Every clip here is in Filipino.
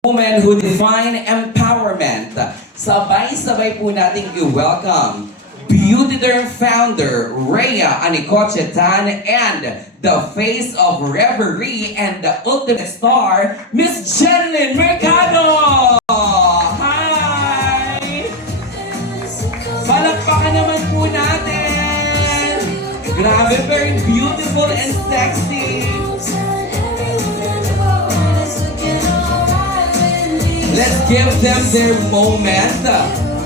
Women who define empowerment. Sabay-sabay po nating i-welcome Beauty Derm founder Rhea Anicoche Tan and the face of Reverie and the ultimate star, Miss Jeneline Mercado! Hi! Palakpakan naman po natin! Grabe, very beautiful and sexy! Let's give them their moment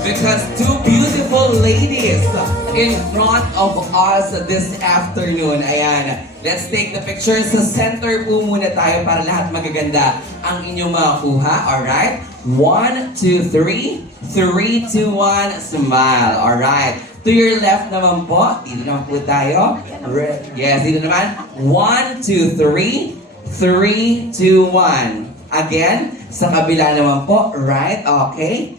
because two beautiful ladies in front of us this afternoon. Ayan. Let's take the picture. Sa center po muna tayo para lahat magaganda ang inyong makuha. Alright? 1, 2, 3. 3, 2, 1. Smile. Alright. To your left naman po. Dito naman po tayo. Yes, dito naman. 1, 2, 3. 3, 2, 1. Again, sa kabila naman po, right? Okay.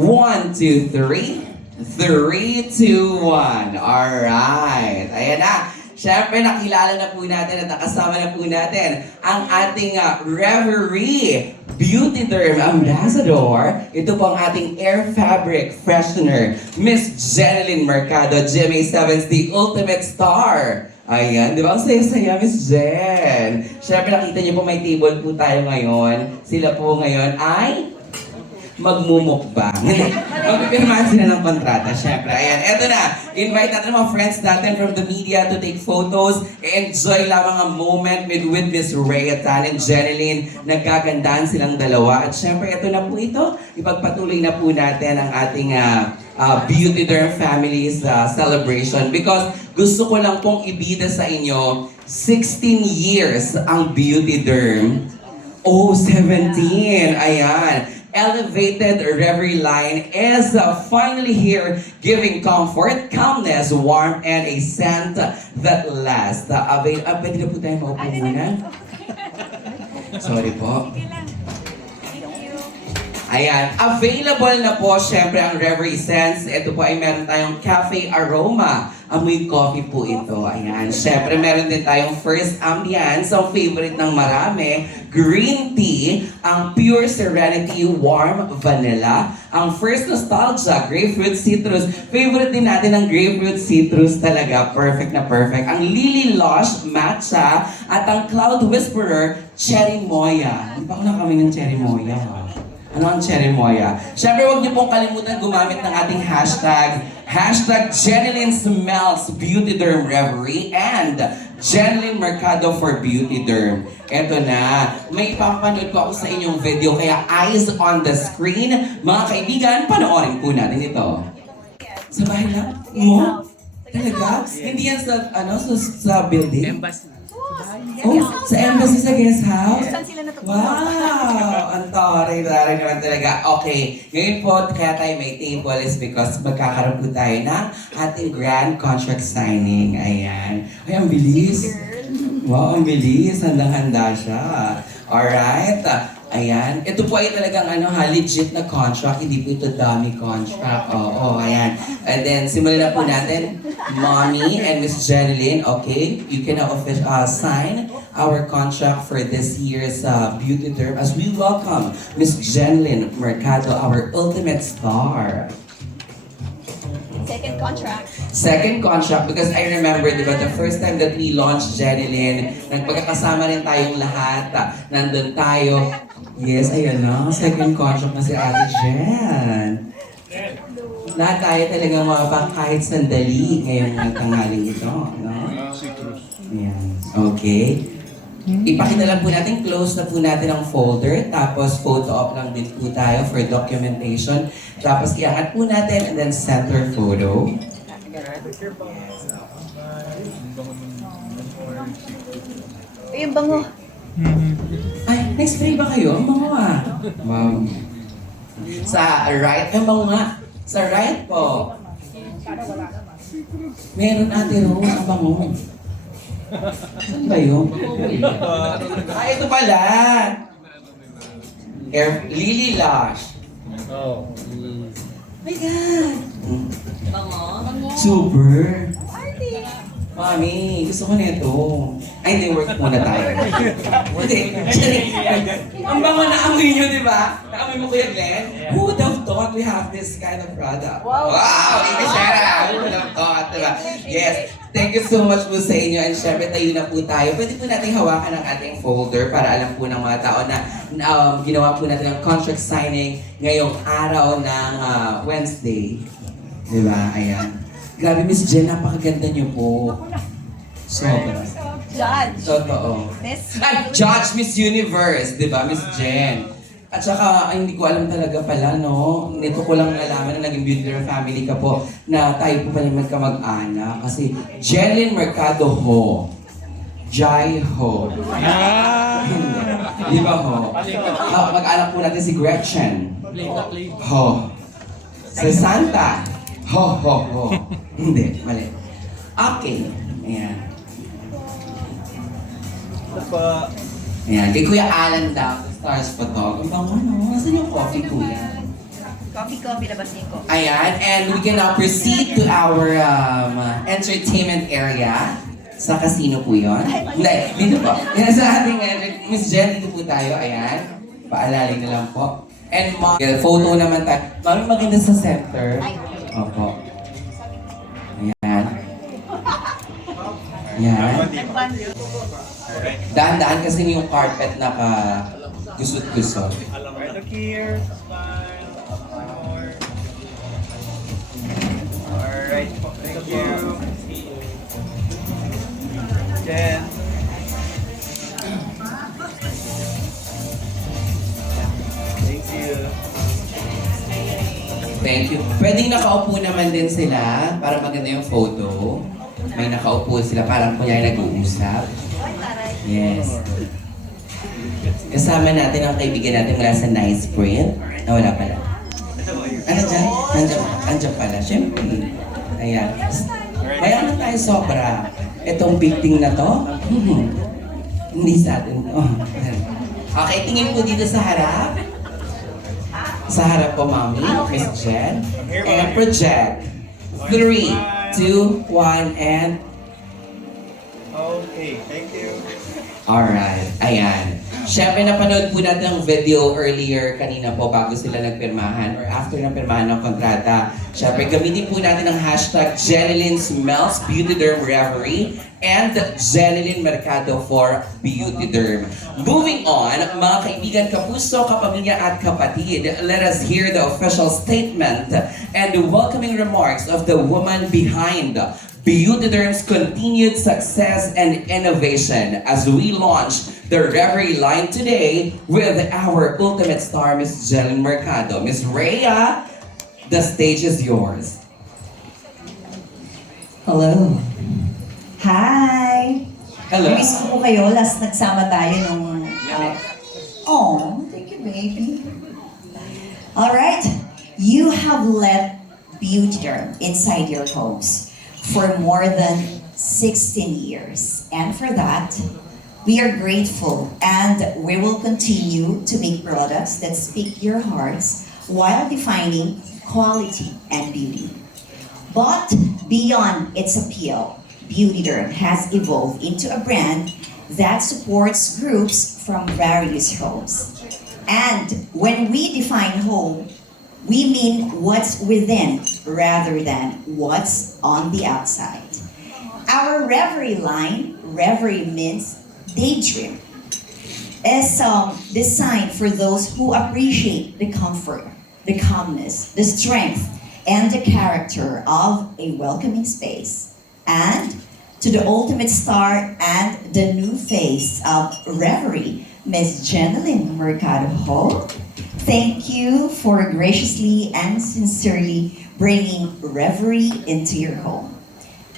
1, 2, 3. 3, 2, 1. Alright. Ayan na. Siyempre, nakilala na po natin at nakasama na po natin ang ating Reverie Beauty Derm Ambassador. Ito po ang ating Air Fabric Freshener, Miss Jeneline Mercado, GMA7's The Ultimate Star. Ayan, di ba? Ang saya-saya, Miss Jen. Siyempre, nakita niyo po may table po tayo ngayon. Sila po ngayon ay magmumukbang. Magpipirmahan sila ng kontrata, syempre. Ayan, eto na. Invite natin mga friends natin from the media to take photos. Enjoy lamang ang moment with Miss Rhea Tan and Jeneline. Nagkagandahan silang dalawa. At syempre, eto na po ito. Ipagpatuloy na po natin ang ating Beauty Derm Family's celebration. Because gusto ko lang pong ibida sa inyo, 16 years ang Beauty Derm. Oh, 17. Ayan. Elevated Reverie line is finally here, giving comfort, calmness, warmth, and a scent that lasts. Pwede na po tayo maupo muna? Sorry po. Ayan, available na po syempre ang Reverie Scents. Ito po ay meron tayong cafe aroma. Amoy coffee po ito. Ayan, syempre meron din tayong first ambience, ang favorite ng marami, green tea, ang pure serenity warm vanilla, ang first nostalgia, grapefruit citrus. Favorite din natin ang grapefruit citrus talaga. Perfect na perfect. Ang Lily Lush matcha at ang Cloud Whisperer cherry moya. Hindi pa ako nakamay ng cherry moya. Ano ang cherry moya? Siyempre, huwag niyo pong kalimutan gumamit ng ating hashtag Jeneline Smells Beauty Derm Reverie and Jeneline Mercado for Beauty Derm. Eto na, may papanood ko ako sa inyong video, kaya eyes on the screen. Mga kaibigan, panoorin po natin ito. Sa bahay lang? Mo? Talaga? Hindi yan sa, sa building? Embassy. Oh, sa embassy sa guest house? Wow! Ang taray-taray naman talaga. Okay, ngayon po, kaya tayo may table is because magkakaroon po tayo ng ating grand contract signing. Ayan. Ay, ang bilis. Wow, ang bilis. Handang-handa siya. Alright. Ayan. Ito po ay talagang legit na contract. Hindi po ito dummy contract. Oo, ayan. And then, simulan na po natin. Mommy and Miss Jeneline, okay, you can now sign our contract for this year's Beauty Derm as we welcome Miss Jeneline Mercado, our ultimate star. Second contract. Second contract because I remember, di ba, the first time that we launched Jeneline, nagpagkakasama rin tayong lahat. Nandun tayo. Yes, ayan na. Second contract na si Ate Jen. Lahat tayo talagang mapapang kahit sandali ngayong tanghaling ito. No? Ayan. Okay. Ipakita lang po natin, close na po natin ang folder, tapos photo op lang din po tayo for documentation. Tapos iangat po natin and then center photo. Ay, yung bango. Ay, nag-spray ba kayo? Ang bango ah. Wow. Sa right, ang bango nga. Sa right po. Meron Ate Rose, ang bango. Saan ba yun? Ay, ito pala. Lily Lush. Oh. My God! Bango? Super! Mami, gusto ko nito. Ay, hindi, work muna tayo. Hindi, actually, ang bango na amoy nyo, di ba? Naamoy mo, Kuya Glenn? Who would have thought we have this kind of product? Wow. Wow! Thank you, Shara! Who would have thought, di ba? Yes, thank you so much po sa inyo. And syempre, tayo na po tayo. Pwede po natin hawakan ang ating folder para alam po ng mga tao na ginawa po natin ang contract signing ngayong araw ng Wednesday. Di ba? Ayan. Grabe, Miss Jen, napakaganda niyo po. Sobra. Judge. Totoo. Miss At Judge Miss Universe, di ba, Miss Jen? At saka, ay, hindi ko alam talaga pala, no? Nito ko lang nalaman na naging beauty family ka po na tayo po pala magkamag-anak. Kasi Jeline Mercado Ho. Jai Ho. Hindi. Di ba ho? Mag-anak po natin si Gretchen. Ho. Si Santa. Ho, ho, ho. Hindi, mali. Okay. Ayan. Ayan, kay Kuya Alan daw, Stars Photog. Ang bango, no? Nasaan yung coffee, Kuya? Coffee, labasin ko. Ayan, and we can now proceed to our entertainment area. Sa casino po yun. Hindi, dito po. Yan sa ating Miss Jen, dito po tayo. Ayan. Paalala na lang po. And photo naman tayo. Mami, maganda sa center. Opo. Ayan. Ayan. Dahan-dahan kasi yung carpet gusot-gusot. Right, look here. Smile. More. Alright. Thank you. Jen. Thank you. Thank you. Pwedeng nakaupo naman din sila para maganda yung photo. May nakaupo sila parang kunyari nag-uusap. Yes. Kasama natin ang kaibigan natin mula sa Nice Print. Wala pala. Ano dyan? Andiyan pala. Siyempre. Ayan. Kaya na tayo sobra. Itong big thing na to, hindi sa atin. Oh. Okay, tingin po dito sa harap. Sa harap po, Mami, Miss Jen. And project. 3, 2, 1, and... Okay, thank you. Alright, ayan. Siyempre, napanood po natin ang video earlier kanina po bago sila nagpirmahan or after na pirmahan ng kontrata. Siyempre, gamitin po natin ang hashtag Jeneline Smells Beauty Derm Reverie and Jeneline Mercado for Beauty Derm. Moving on, mga kaibigan, kapuso, kapamilya at kapatid, let us hear the official statement and the welcoming remarks of the woman behind Beauty Derm's continued success and innovation as we launch the Reverie line today with our ultimate star, Miss Jeneline Mercado. Miss Rhea, the stage is yours. Hello. Hi! Hello. Miss ko kayo, last nagsama tayo nung... oh, thank you, baby. Alright, you have led Beauty Derm inside your homes for more than 16 years. And for that, we are grateful and we will continue to make products that speak your hearts while defining quality and beauty. But beyond its appeal, Beauty Derm has evolved into a brand that supports groups from various homes. And when we define home, we mean what's within rather than what's on the outside. Our Reverie line, Reverie means daydream, is designed for those who appreciate the comfort, the calmness, the strength, and the character of a welcoming space. And to the ultimate star and the new face of Reverie, Miss Jeneline Mercado Ho, thank you for graciously and sincerely bringing Reverie into your home.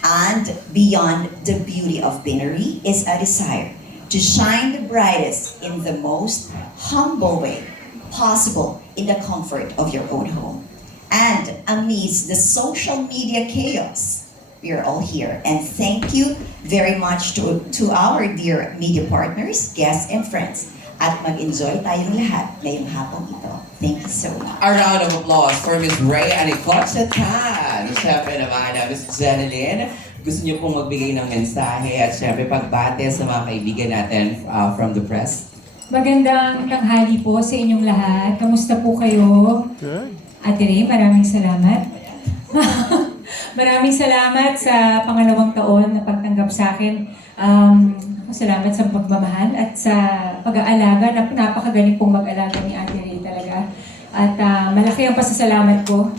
And beyond the beauty of Binnery is a desire to shine the brightest in the most humble way possible in the comfort of your own home. And amidst the social media chaos, we are all here. And thank you very much to our dear media partners, guests, and friends. At mag-enjoy tayong lahat ngayong hapong ito. Thank you so much. A round of applause for Miss Ray Anicochetan. Siyempre naman, Miss Jeneline. gusto niyo pong magbigay ng mensahe at syempre pagbate sa mga kaibigan natin from the press. Magandang tanghali po sa inyong lahat. Kamusta po kayo? Ate Ray, maraming salamat. Maraming salamat sa pangalawang taon na pagtanggap sa akin. Salamat sa pagmamahal at sa pag-aalaga. Napakagaling pong mag-alaga ni Ate Ray talaga. At malaki ang pasasalamat ko.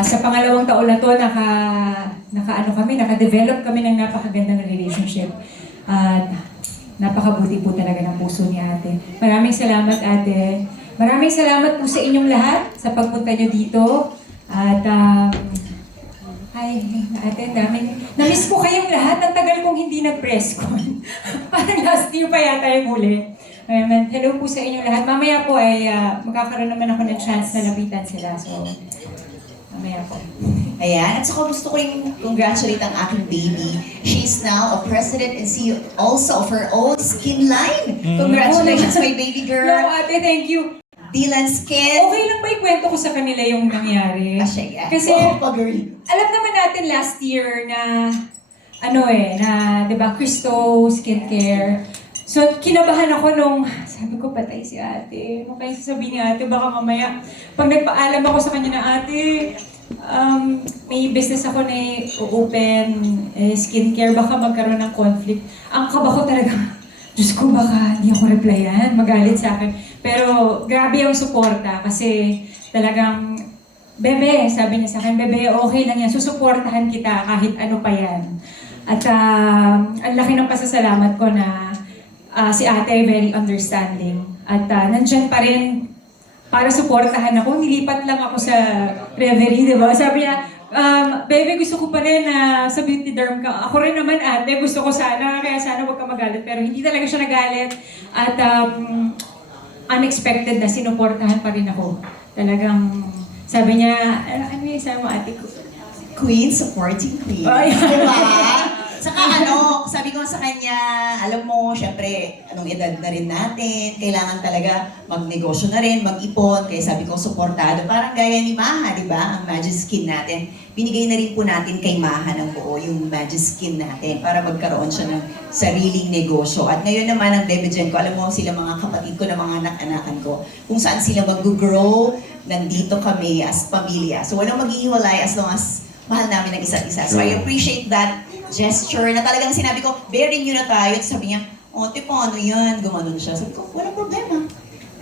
Sa pangalawang taon na to, naka-develop kami ng napakagandang relationship. At napakabuti po talaga ng puso ni Ate. Maraming salamat, Ate. Maraming salamat po sa inyong lahat sa pagpunta nyo dito. At Ate, namiss ko kayong lahat. Ang tagal kong hindi nag-press con. Parang last year pa yata yung huli. Hello po sa inyong lahat. Mamaya po ay magkakaroon naman ako ng chance na lapitan sila. So, mamaya po. Ayan, at saka gusto ko rin congratulate ang aking baby. She's now a president and CEO also of her own skin line. Congratulations, my baby No, girl. Ate, thank you. Dylan Skin. Okay lang ba ikwento ko sa kanila yung nangyari? Sige. Kasi, pag-agree. alam naman natin last year na, di ba, Cristo Skincare. So, kinabahan ako nung, sabi ko, patay si ate. Ano kayo sasabihin ni ate? Baka mamaya, pag nagpaalam ako sa kanya na ate, may business ako na open skincare, baka magkaroon ng conflict. Ang kaba ko talaga, Diyos ko, baka hindi ako replyan, magalit sa akin. Pero grabe ang suporta kasi talagang, Bebe, sabi niya sa akin, Bebe, okay lang yan, susuportahan kita kahit ano pa yan. At ang laki ng pasasalamat ko na si ate very understanding. At nandyan pa rin para suportahan ako. Nilipat lang ako sa Reverie, di ba? Sabi niya, Bebe, gusto ko pa rin na sa beauty derm ka. Ako rin naman ate, gusto ko sana, kaya sana huwag ka magalit. Pero hindi talaga siya nagalit. At unexpected na sinuportahan pa rin ako. Talagang, sabi niya, ano yung sabi mo ate ko? Queen supporting queen. Ay. Diba? Saka sabi ko sa kanya, alam mo, syempre, anong edad na rin natin, kailangan talaga magnegosyo na rin, mag-ipon, kaya sabi ko, suportado. Parang gaya ni Maha, di ba? Ang Magic Skin natin. Binigay na rin po natin kay Maha ng buo yung Magic Skin natin para magkaroon siya ng sariling negosyo. At ngayon naman ang Debejen ko, alam mo sila mga kapatid ko na mga anak-anakan ko, kung saan sila mag-grow, nandito kami as pamilya. So walang maghihiwalay as long as mahal namin ang isa't isa. So I appreciate that gesture na talagang sinabi ko, bearing nyo na tayo. At sabi niya, te, paano yan? Gumanon siya. Sabi ko, walang problema.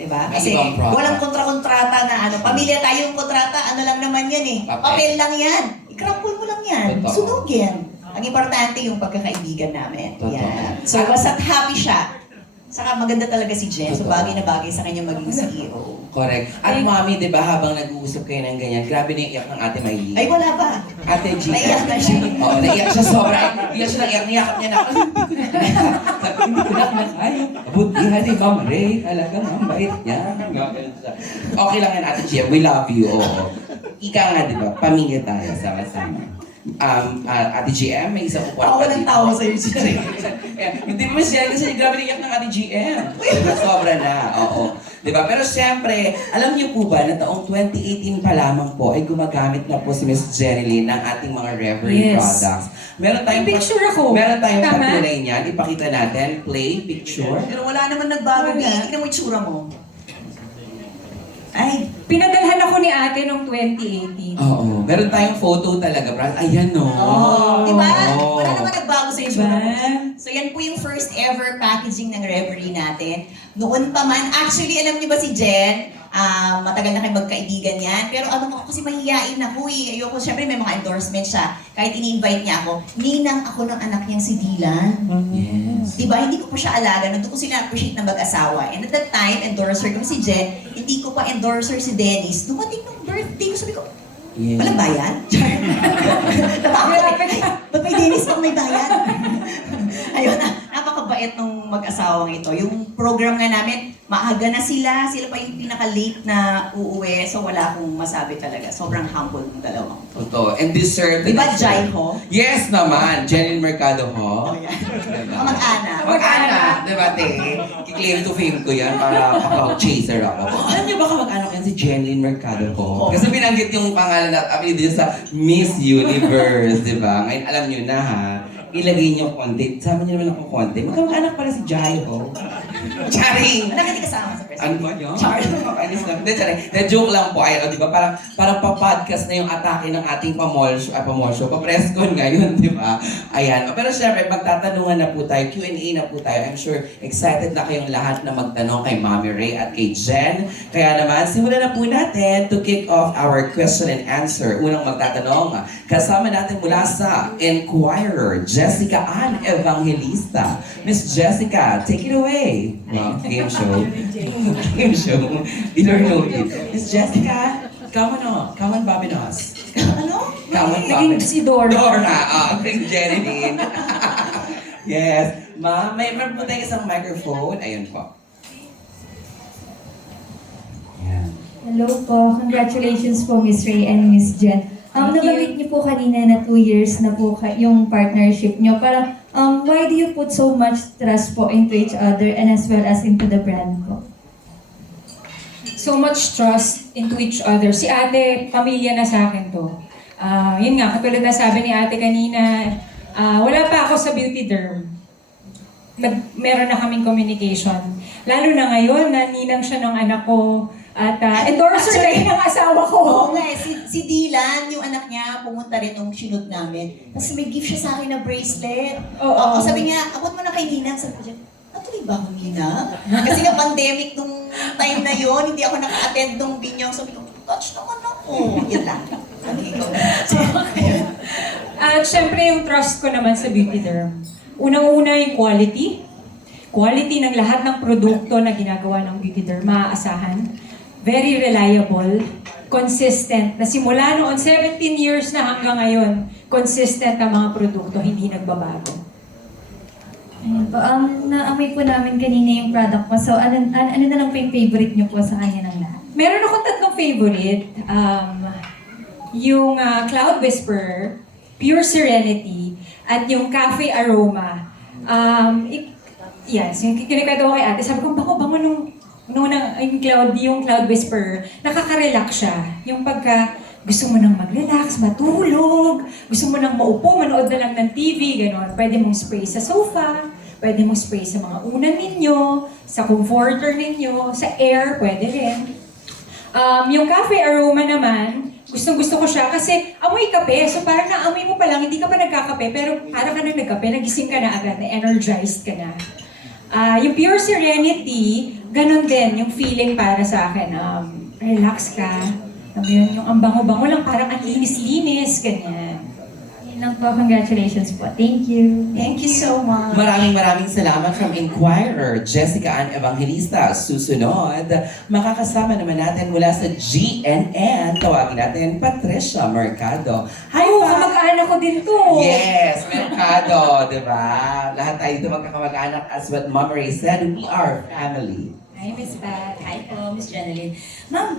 Diba? Kasi walang kontra-kontrata na pamilya tayong kontrata, ano lang naman yan eh. Papel lang yan. I-crumple mo lang yan. Sunugin. Ang importante yung pagkakaibigan namin. Yan. So basta't happy siya. Saka maganda talaga si Jen. So bagay na bagay sa kanya maging CEO. Correct. At mami, di ba, habang nag-uusap kayo ng ganyan, grabe na iyak ng ate Maylene. Ay, wala ba? Ate G. Naiyak na siya. Oo, naiyak siya sobra. Iyak siya naiyak, niyakap niya na. Sabi, hindi ko na kaya. Abutihan ni Ma'am Ray. Talagang ang bait niya. Okay lang yan, Ate G. We love you. Oo. Ika nga, di ba, pamilya tayo, sama-sama. Ate GM, may isang upuan Ako walang tawa sa'yo, Jen. Hindi mo siya kasi grabe na iyak ng Ate GM. Sobra na, oo. Diba? Pero siyempre, alam niyo po ba na taong 2018 pa lamang po ay gumagamit na po si Miss Jerilyn ng ating mga Reverie Yes. products. Meron tayong May picture ako. Meron tayong Tama? patunay niyan. Ipakita natin. Play, picture. Pero wala naman nagbago, Wala. Tingnan mo yung tsura mo. Ay, Pinadalhan ako ni ate noong 2018. Oo. Meron tayong photo talaga, Brad. Ayan, no. di ba? Oo. Wala naman nagbago sa Diba? itsura mo. So yan po yung first ever packaging ng Reverie natin. Noon pa man, actually alam niyo ba si Jen, matagal na kayo magkaibigan yan. Pero kasi mahihiyain ako eh. Ayoko, syempre may mga endorsement siya. Kahit ini-invite niya ako, ninang ako ng anak niyang si Dylan. Yes. Diba, hindi ko pa siya alaga. Nandun ko sila appreciate na mag-asawa. And at that time, endorser ko si Jen, hindi ko pa endorser si Dennis. Dumating nung birthday ko, sabi ko, Yes. walang bayan? Natakot eh. Ba't may Dennis pang may bayan? Ayun na, napakabait ng mag-asawang ito. Yung program nga namin, maaga na sila. Sila pa yung pinaka-late na uuwi. So wala akong masabi talaga. Sobrang humble ng dalawang. Totoo. And deserve. Di ba, Jai Ho? Yes naman. Jenin Mercado Ho. Oh, yeah. Kamag-ana. Mag-ana, di ba, te? Kiklaim to fame ko yan para maka-chaser ako. Alam niyo ba kamag-anak yan si si Jenlyn Mercado po. Kasi binanggit yung pangalan na apelido sa Miss Universe, di ba? Ngayon alam nyo na ha. Ilagay nyo konti. Sama nyo naman ako konti. Magkamag-anak pala si Jayo. Charing! Anak, hindi kasama sa person. Ano ba yun? Alis na. Hindi, charing. Joke lang po. Ay, di ba? Parang pa-podcast na yung atake ng ating pamolsyo. Pa-presscon ngayon, di ba? Ayan. Pero syempre, magtatanungan na po tayo. Q&A na po tayo. I'm sure excited na kayong lahat na magtanong kay Mami Ray at kay Jen. Kaya naman, simulan na po natin to kick off our question and answer. Unang magtatanong, kasama natin mula sa Inquirer, Jessica Ann Evangelista. Miss Jessica, take it away. Wow, game show. Game show. Either know it. Miss Jessica, come on, Babinos. Ano? Come on, Naging Babinos. si Dora. Dora, kay Jerilyn. Yes. Ma'am, may po tayo isang microphone. Ayun po. Yan. Hello po. Congratulations po, Miss Ray and Miss Jen. Nabanggit niyo po kanina na 2 years na po yung partnership niyo. Parang, why do you put so much trust po into each other and as well as into the brand po? So much trust into each other. Si ate, pamilya na sa akin to. Yun nga, katulad na sabi ni ate kanina, wala pa ako sa beauty derm. Meron na kaming communication. Lalo na ngayon, na ninang siya ng anak ko. At endorser na yun ang asawa ko. Oo nga eh, si Dylan, yung anak niya, pumunta rin nung shoot namin. Tapos may gift siya sa akin na bracelet. Oo. Sabi niya, abot mo na kay Ninang. Sabi ko dyan, natuloy ba ako, Ninang? Kasi nga pandemic nung time na yon, hindi ako naka-attend nung binyong. Sabi ko, touch naman ako. Yan lang. Sabi ko. At syempre yung trust ko naman sa beauty derm. Unang-una yung quality. Quality ng lahat ng produkto na ginagawa ng beauty derm, maaasahan. Very reliable, consistent. Na simula noon, 17 years na hanggang ngayon, consistent ang mga produkto, hindi nagbabago. Ayun po. Naamoy po namin kanina yung product po. So, ano na lang po yung favorite niyo po sa kanya ng lahat? Meron akong tatlong favorite. Yung Cloud Whisperer, Pure Serenity, at yung Cafe Aroma. Yes, yung kinikwento ko kay ate, sabi ko, bango-bango yung Cloud Whisperer, nakaka-relax siya. Yung pagka gusto mo nang mag-relax, matulog, gusto mo nang maupo, manood na lang ng TV, gano'n. Pwede mong spray sa sofa, pwede mong spray sa mga unan ninyo, sa comforter ninyo, sa air, pwede rin. Yung Cafe Aroma naman, gustong-gusto ko siya kasi amoy kape. So parang naamoy mo pa lang, hindi ka pa nagkakape, pero parang ka nang nagkape, nagising ka na agad, na-energized ka na. Yung Pure Serenity, ganun din yung feeling para sa akin. Relax ka. Yung ang bango-bango lang, parang ang linis-linis, ganyan. Yun lang po. Congratulations po. Thank you. Thank you so much. Maraming salamat from Inquirer, Jessica Ann Evangelista. Susunod, makakasama naman natin mula sa GNN. Tawagin natin Patricia Mercado. Hi, Oh, Pa! kamag-anak ko din to. Yes, Mercado, di ba? Lahat tayo dito magkakamag-anak as what Mama Ray said, we are family. Hi, Miss Pat. Hi po, Miss Jeneline. Ma'am,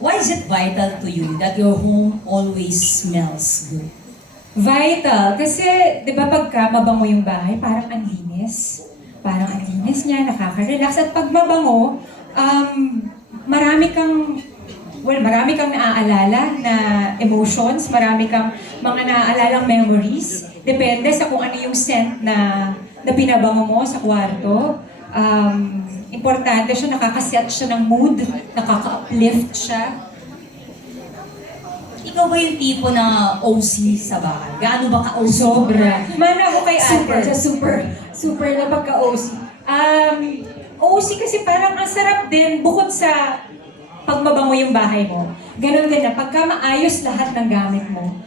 why is it vital to you that your home always smells good? Vital. Kasi, di ba pagka mabango yung bahay, parang ang linis. Parang ang linis niya, nakaka-relax. At pag mabango, marami kang naaalala na emotions, marami kang mga naaalalang memories. Depende sa kung ano yung scent na pinabango mo sa kwarto. Importante siya, nakakaset siya ng mood, nakaka-uplift siya. Ikaw ba yung tipo na OC sa bahay? Gaano ba ka-OC? Sobra. Mana ako kay ate. Super. Super na pagka-OC. OC kasi parang ang sarap din bukod sa pag mabango yung bahay mo. Ganon din na pagka maayos lahat ng gamit mo,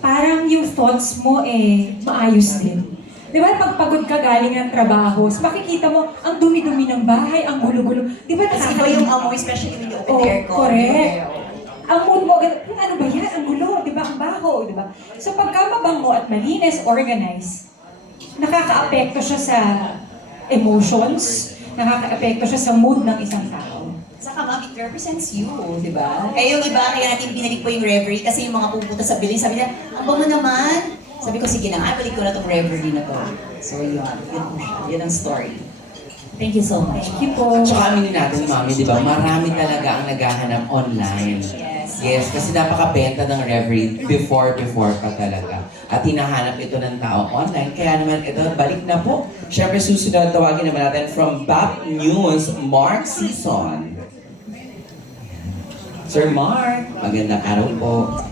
parang yung thoughts mo maayos din. Di ba pag pagod ka galing ng trabaho, makikita mo ang dumi-dumi ng bahay, ang gulo-gulo. Di ba Kasi iba yung amoy, especially when you open the aircon. Correct. Ang mood mo, ano ba yan? Ang gulo, di ba? Ang baho, di ba? So pagka mabango at malinis, organized, nakaka-apekto siya sa emotions, nakaka-apekto siya sa mood ng isang tao. Saka ma'am, it represents you, di ba? Eh yung iba, kaya natin binalik po yung Reverie kasi yung mga pupunta sa billing, sabi nila, ang bango naman. Sabi ko, sige na nga, balik ko na tong Reverie na to. So yun po siya. Yun ang story. Thank you so much. Thank you po. Tsaka aminin natin, Mami, di ba? Marami talaga ang naghahanap online. Yes, kasi napakabenta ng Reverie before pa talaga. At hinahanap ito ng tao online. Kaya naman ito, balik na po. Siyempre susunod, tawagin naman natin from BAP News, Mark Season. Sir Mark, magandang araw po.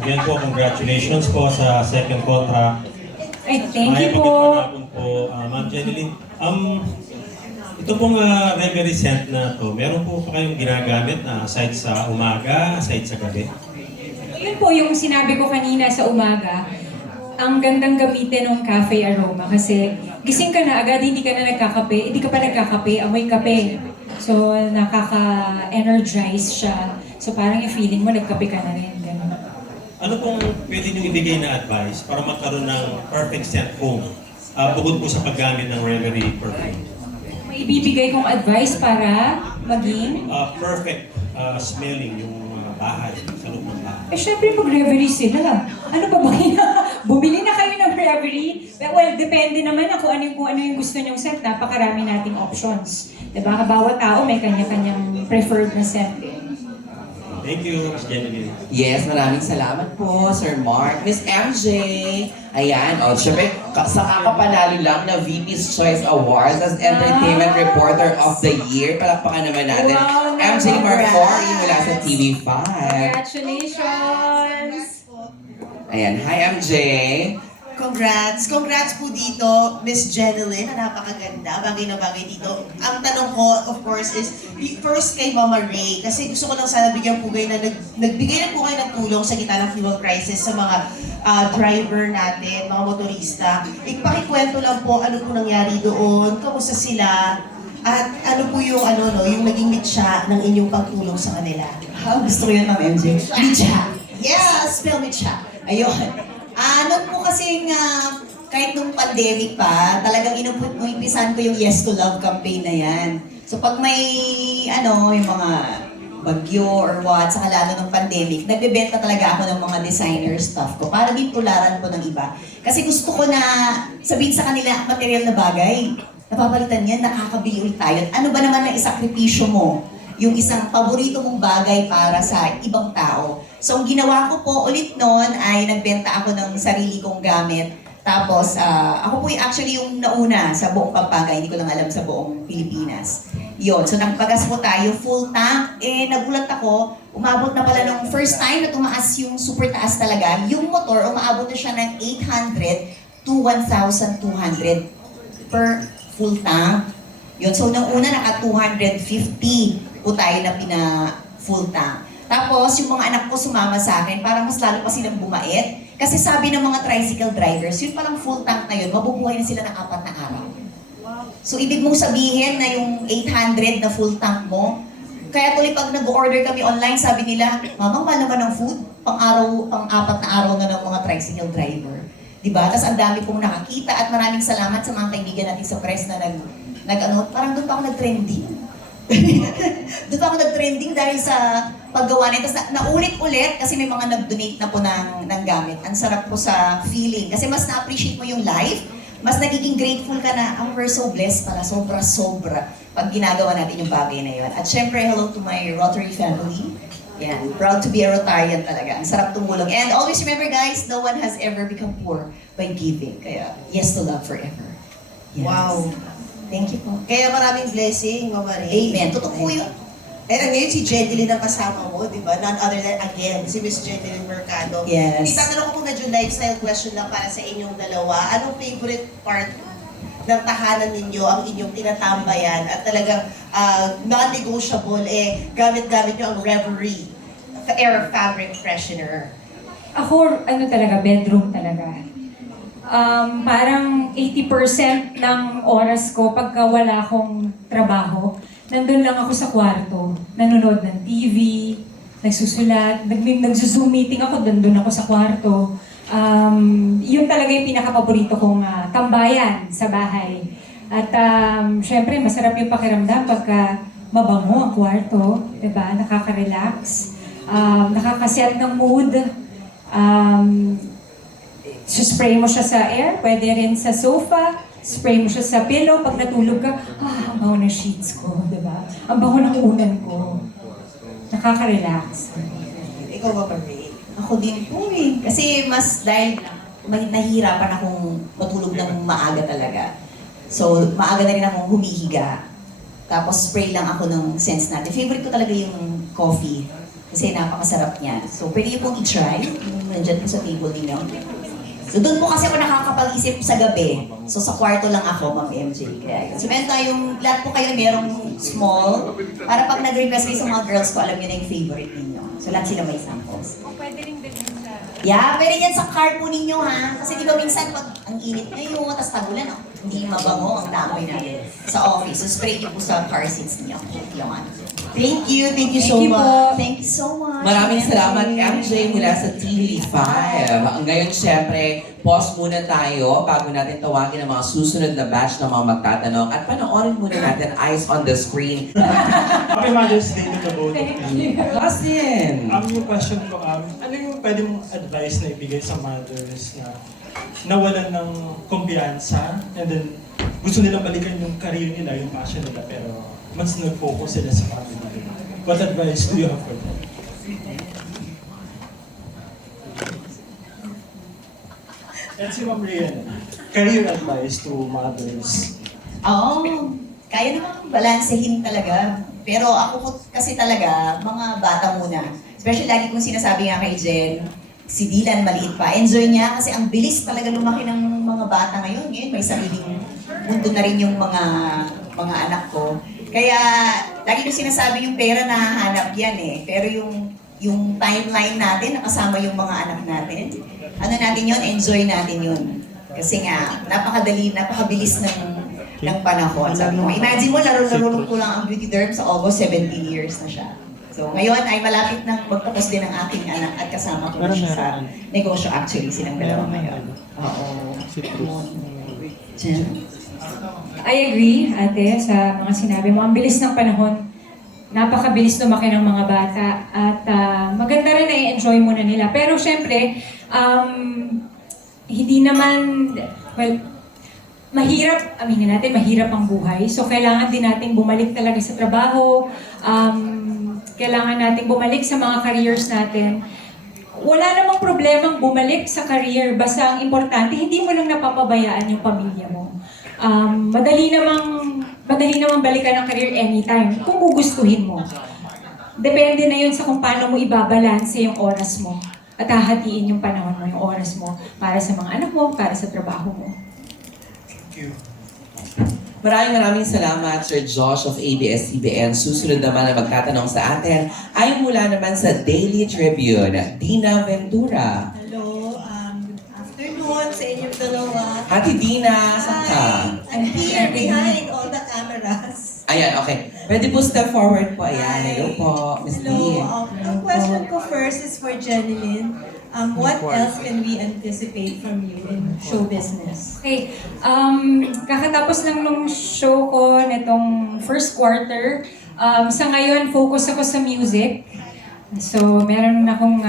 Again po, congratulations po sa second contract. Ay, thank you Magandang po. hapon po, Ma'am Jeneline. Ito pong Reverie Scent na to, meron po pa kayong ginagamit na aside sa umaga, aside sa gabi? Yun po yung sinabi ko kanina sa umaga, ang gandang gamitin ng cafe aroma kasi gising ka na agad, hindi ka na nagkakape, hindi ka pa nagkakape, amoy kape. So, nakaka-energize siya. So, parang yung feeling mo, nagkape ka na rin. Ganun. Ano pong pwede nyo ibigay na advice para magkaroon ng perfect scent home? Bukod po sa paggamit ng Reverie perfume. May ibibigay kong advice para maging Perfect smelling yung bahay, sa loob ng bahay. eh, syempre mag-reverie sila. Ano pa ba bumili na kayo ng reverie? Well, depende naman na kung ano yung gusto nyong scent. Napakarami nating options. Diba? Bawat tao may kanya-kanyang preferred na scent. Thank you, Ms. Jeneline. Yes, maraming salamat po, Sir Mark. Miss MJ, ayan, syempre, sa kakapanalo lang na VP's Choice Awards as Entertainment Reporter of the Year. Palakpakan naman natin. Wow, MJ Marfori mula sa TV5. Congratulations! Ayan, hi MJ. Congrats! Congrats po dito, Miss Jeneline, na napakaganda, bagay na bagay dito. Ang tanong ko, of course, is first kay Mama Ray, kasi gusto ko lang sana bigyan po kayo na nagbigay na po kayo ng tulong sa gitna ng fuel crisis sa mga driver natin, mga motorista. Ipakikwento lang po ano po nangyari doon, kamusta sila, at ano po yung, yung naging mitya ng inyong pagtulong sa kanila. Gusto ko yun, Ma'am MJ. Mitya. Yes, spell Mitya. Ayun. Noon po kasing kahit nung pandemic pa, talagang inumpisan ko yung Yes to Love campaign na yan. So pag may yung mga bagyo or what, saka lalo ng pandemic, nagbebenta talaga ako ng mga designer stuff ko para din tularan ko ng iba. Kasi gusto ko na sabihin sa kanila, material na bagay, napapalitan yan, nakakabili ulit tayo. Ano ba naman na isakripisyo mo? Yung isang paborito mong bagay para sa ibang tao. So, ang ginawa ko po ulit noon ay nagbenta ako ng sarili kong gamit. Tapos, ako po actually yung nauna sa buong Pampanga, hindi ko lang alam sa buong Pilipinas. Yun, so nagpagas po tayo, full tank. Nagulat ako, umabot na pala nung first time na tumaas yung super taas talaga. Yung motor, umabot na siya ng 800 to 1,200 per full tank. Yun, so nung una naka 250 po tayo na full tank. Tapos, yung mga anak ko sumama sa akin, parang mas lalo pa silang bumait. Kasi sabi ng mga tricycle drivers, yun palang full tank na yun, mabubuhay na sila ng 4 na araw. So, ibig mong sabihin na yung 800 na full tank mo, kaya tuloy pag nag-order kami online, sabi nila, Mamang, mahal naman ng food, pang 4 na araw na ng mga tricycle driver. Diba? Tapos ang dami pong nakakita at maraming salamat sa mga kaibigan natin sa press na parang doon pa ako nag-trending. Doon pa ako nag-trending dahil sa paggawa nito. Tapos naulit-ulit kasi may mga nag-donate na po ng gamit. Ang sarap po sa feeling. Kasi mas na-appreciate mo yung life, mas nagiging grateful ka na, we're so blessed pala, sobra-sobra pag ginagawa natin yung bagay na yun. At syempre, hello to my Rotary family. Yan, proud to be a Rotarian talaga. Ang sarap tumulong. And always remember guys, no one has ever become poor by giving. Kaya, yes to love forever. Yes. Wow. Thank you po. Kaya maraming blessing, Mama Ray. Amen. Totoo po yun. And ngayon si Jeneline ang kasama mo, di ba? None other than, again, si Miss Jeneline Mercado. Yes. Itatanong ko po medyo lifestyle question lang para sa inyong dalawa. Anong favorite part ng tahanan ninyo, ang inyong tinatambayan at talagang non-negotiable, gamit-gamit nyo ang Reverie Air Fabric Freshener? Ako, talaga, bedroom talaga. Parang 80% ng oras ko pagka wala akong trabaho, nandun lang ako sa kwarto. Nanonood ng TV, nagsusulat, nagzo-zoom meeting ako, nandun ako sa kwarto. Yun talaga yung pinaka-paborito kong tambayan sa bahay. At syempre, masarap yung pakiramdam pagka mabango ang kwarto, diba? Nakaka-relax, nakakaset ng mood. spray mo siya sa air, pwede rin sa sofa, spray mo siya sa pillow, pag natulog ka, ang bango ng sheets ko, di ba? Ang bango ng unan ko. Nakaka-relax. Ikaw ba, Marie? Ako din po eh. Kasi mas dahil nahihirapan akong matulog ng maaga talaga. So, maaga na rin akong humihiga. Tapos spray lang ako ng scents natin. Favorite ko talaga yung coffee. Kasi napakasarap niya. So, pwede yung pong i-try. Yung nandyan po sa table ninyo. So, doon po kasi ako nakakapag-isip sa gabi. So, sa kwarto lang ako, Ma'am MJ. Kaya, so, meron tayong, lahat po kayo merong small. Para pag nag-request kayo sa mga girls ko, alam niyo na yung favorite ninyo. So, lahat sila may samples. O pwede rin din sa... Yeah, pwede yan sa car po ninyo ha. Kasi di ba minsan pag ang init ngayon, tapos tagulan, oh, hindi mabango ang damoy natin sa office. So, spray niyo po sa car seats niyo. Yung ano. Thank you Thank so you much. po. Thank you so much. Maraming salamat, MJ, mula sa TV5. Ngayon, syempre, pause muna tayo bago natin tawagin ang mga susunod na batch ng mga magtatanong at panoorin muna natin Eyes on the Screen. Happy Mother's Day to the both of you. Justin! Yung question ko, ano yung pwede mong advice na ibigay sa mothers na nawalan ng kumpiyansa and then gusto nilang balikan yung career nila, yung passion nila, pero mas nag-focus sila sa family. What advice do you have for them? And si Ma'am Rian, career advice to mothers. Oo, kaya naman balansehin talaga. Pero ako kasi talaga, mga bata muna. Especially lagi kong sinasabi nga kay Jen, si Dylan maliit pa. Enjoy niya kasi ang bilis talaga lumaki ng mga bata ngayon. Ngayon may sariling mundo na rin yung mga anak ko. Kaya lagi kong sinasabi yung pera nahahanap yan eh. Pero yung timeline natin, nakasama yung mga anak natin. Ano natin yun? Enjoy natin yun. Kasi nga, napakabilis ng panahon. Sabi mo, imagine mo, laro-laro ko lang ang beauty derm sa August, 17 years na siya. So ngayon ay malapit nang magtapos din ang aking anak at kasama ko na siya sa negosyo actually, silang dalawa ngayon. Oo. Jen? I agree, ate, sa mga sinabi mo. Ang bilis ng panahon. Napakabilis lumaki ng mga bata. At maganda rin na i-enjoy muna nila. Pero syempre, hindi naman, well, mahirap, aminin natin, mahirap ang buhay. So kailangan din natin bumalik talaga sa trabaho. Kailangan natin bumalik sa mga careers natin. Wala namang problemang bumalik sa career. Basta ang importante, hindi mo lang napapabayaan yung pamilya mo. Madali namang balikan ang career anytime kung gugustuhin mo. Depende na yun sa kung paano mo ibabalanse yung oras mo at hahatiin yung panahon mo, yung oras mo para sa mga anak mo, para sa trabaho mo. Thank you. Maraming salamat, Sir Josh of ABS-CBN. Susunod naman na magtatanong sa atin ay mula naman sa Daily Tribune, Dina Ventura. Hello, good afternoon sa inyong dalawa. Ate Dina, saan ka? I'm here behind all the cameras. Ayan, okay. Pwede po step forward po. Ayan, hello po, Miss Hello, Dee. ang question ko first is for Jeneline. What else can we anticipate from you in show business? Okay, kakatapos lang nung show ko nitong first quarter. Sa ngayon, focus ako sa music. So, meron akong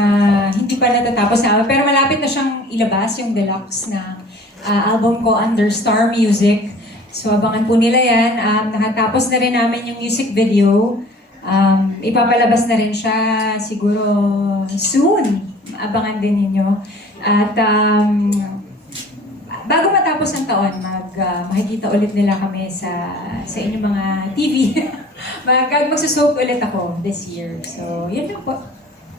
hindi pa natatapos na, pero malapit na siyang ilabas yung deluxe na album ko under Star Music. So, abangan po nila yan. Nakatapos na rin namin yung music video. Ipapalabas na rin siya siguro soon. Abangan din ninyo. At bago matapos ang taon, makikita ulit nila kami sa inyong mga TV. Magsusoap ulit ako this year. So, yun lang po.